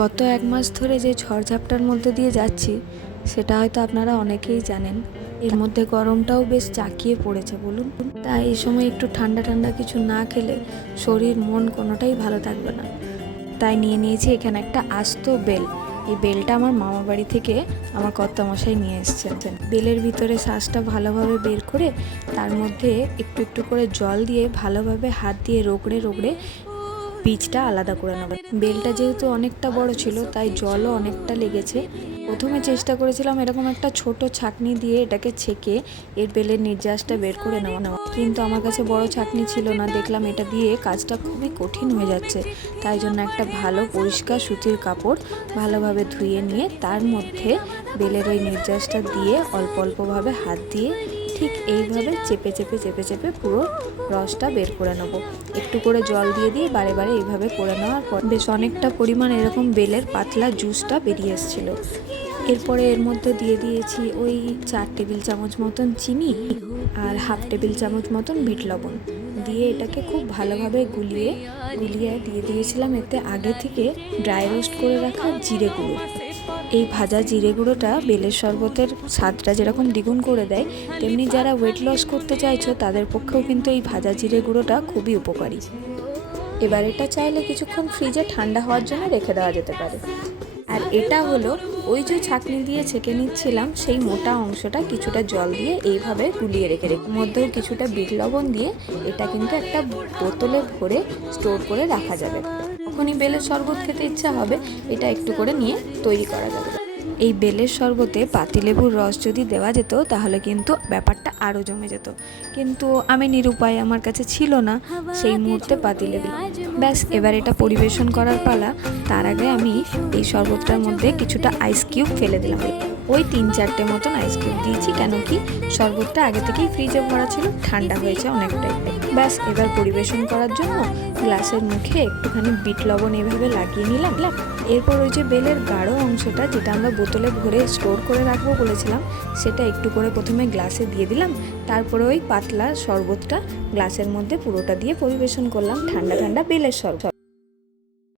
গত 1 মাস ধরে যে ঝড়ঝাপটার মধ্যে দিয়ে যাচ্ছি সেটা হয়তো আপনারা অনেকেই জানেন। এর মধ্যে গরমটাও বেশ জাঁকিয়ে পড়েছে বলুন। তাই এই সময় একটু ঠান্ডা ঠান্ডা কিছু না খেলে শরীর মন কোনোটাই ভালো থাকবে না। তাই নিয়ে নিয়েছি এখানে একটা আস্ত বেল। এই বেলটা আমার মামা বাড়ি থেকে আমার কর্তামশাই নিয়ে এসেছেন। বেলের ভিতরে শ্বাসটা ভালোভাবে বের করে তার মধ্যে একটু একটু করে জল দিয়ে ভালোভাবে হাত দিয়ে রগড়ে রগড়ে বীজটা আলাদা করে নেব। বেলটা যেহেতু অনেকটা বড় ছিল তাই জলও অনেকটা লেগেছে। প্রথমে চেষ্টা করেছিলাম এরকম একটা ছোট ছাঁকনি দিয়ে এটাকে ছেঁকে এর বেলের নির্যাসটা বের করে নেওয়া, কিন্তু আমার কাছে বড় ছাঁকনি ছিল না। দেখলাম এটা দিয়ে কাজটা খুবই কঠিন হয়ে যাচ্ছে। তাই জন্য একটা ভালো পরিষ্কার সুতির কাপড় ভালোভাবে ধুয়ে নিয়ে তার মধ্যে বেলের ওই নির্যাসটা দিয়ে অল্প অল্পভাবে হাত দিয়ে ঠিক এইভাবে চেপে চেপে চেপে চেপে পুরো রসটা বের করে নেব। একটু করে জল দিয়ে দিয়ে বারে বারে এইভাবে করে নেওয়ার পর বেশ অনেকটা পরিমাণ এরকম বেলের পাতলা জুসটা বেরিয়ে এসেছিলো। এরপরে এর মধ্যে দিয়ে দিয়েছি ওই 4 টেবিল চামচ মতন চিনি আর হাফ টেবিল চামচ মতন বিট লবণ দিয়ে এটাকে খুব ভালোভাবে গুলিয়ে দিয়ে দিয়েছিলাম এতে আগে থেকে ড্রাই রোস্ট করে রাখা জিরে গুঁড়ো। এই ভাজা জিরে গুঁড়োটা বেলের শরবতের স্বাদটা যেরকম দ্বিগুণ করে দেয়, তেমনি যারা ওয়েট লস করতে চাইছো তাদের পক্ষেও কিন্তু এই ভাজা জিরে গুঁড়োটা খুবই উপকারী। এবার এটা চাইলে কিছুক্ষণ ফ্রিজে ঠান্ডা হওয়ার জন্য রেখে দেওয়া যেতে পারে। আর এটা হলো ওই যে ছাঁকনি দিয়ে ছেঁকে নিচ্ছিলাম সেই মোটা অংশটা কিছুটা জল দিয়ে এইভাবে গুলিয়ে রেখে মধ্যেও কিছুটা বিট লবণ দিয়ে এটা কিন্তু একটা বোতলে ভরে স্টোর করে রাখা যাবে। যখনই বেলের শরবত খেতে ইচ্ছা হবে এটা একটু করে নিয়ে তৈরি করা যাবে। এই বেলের শরবতে পাতিলেবুর রস যদি দেওয়া যেত তাহলে কিন্তু ব্যাপারটা আরও জমে যেত, কিন্তু আমি নিরুপায়, আমার কাছে ছিল না সেই মুহূর্তে পাতিলেবু। ব্যাস এবার এটা পরিবেশন করার পালা। তার আগে আমি এই শরবতটার মধ্যে কিছুটা আইস কিউব ফেলে দিলাম। ওই 3-4টে মতন আইস কিউব দিয়েছি, কেন কি শরবতটা আগে থেকেই ফ্রিজে ভরা ছিল, ঠান্ডা হয়েছে অনেকটাই। ব্যাস এবার পরিবেশন করার জন্য গ্লাসের মুখে একটুখানি বিট লবণ এভাবে লাগিয়ে নিলাম। এরপর ওই যে বেলের গাঢ় অংশটা যেটা আমরা বোতলে ভরে স্টোর করে রাখবো বলেছিলাম সেটা একটু করে প্রথমে গ্লাসে দিয়ে দিলাম। তারপরে ওই পাতলা শরবতটা গ্লাসের মধ্যে পুরোটা দিয়ে পরিবেশন করলাম ঠান্ডা ঠান্ডা বেলের শরবত।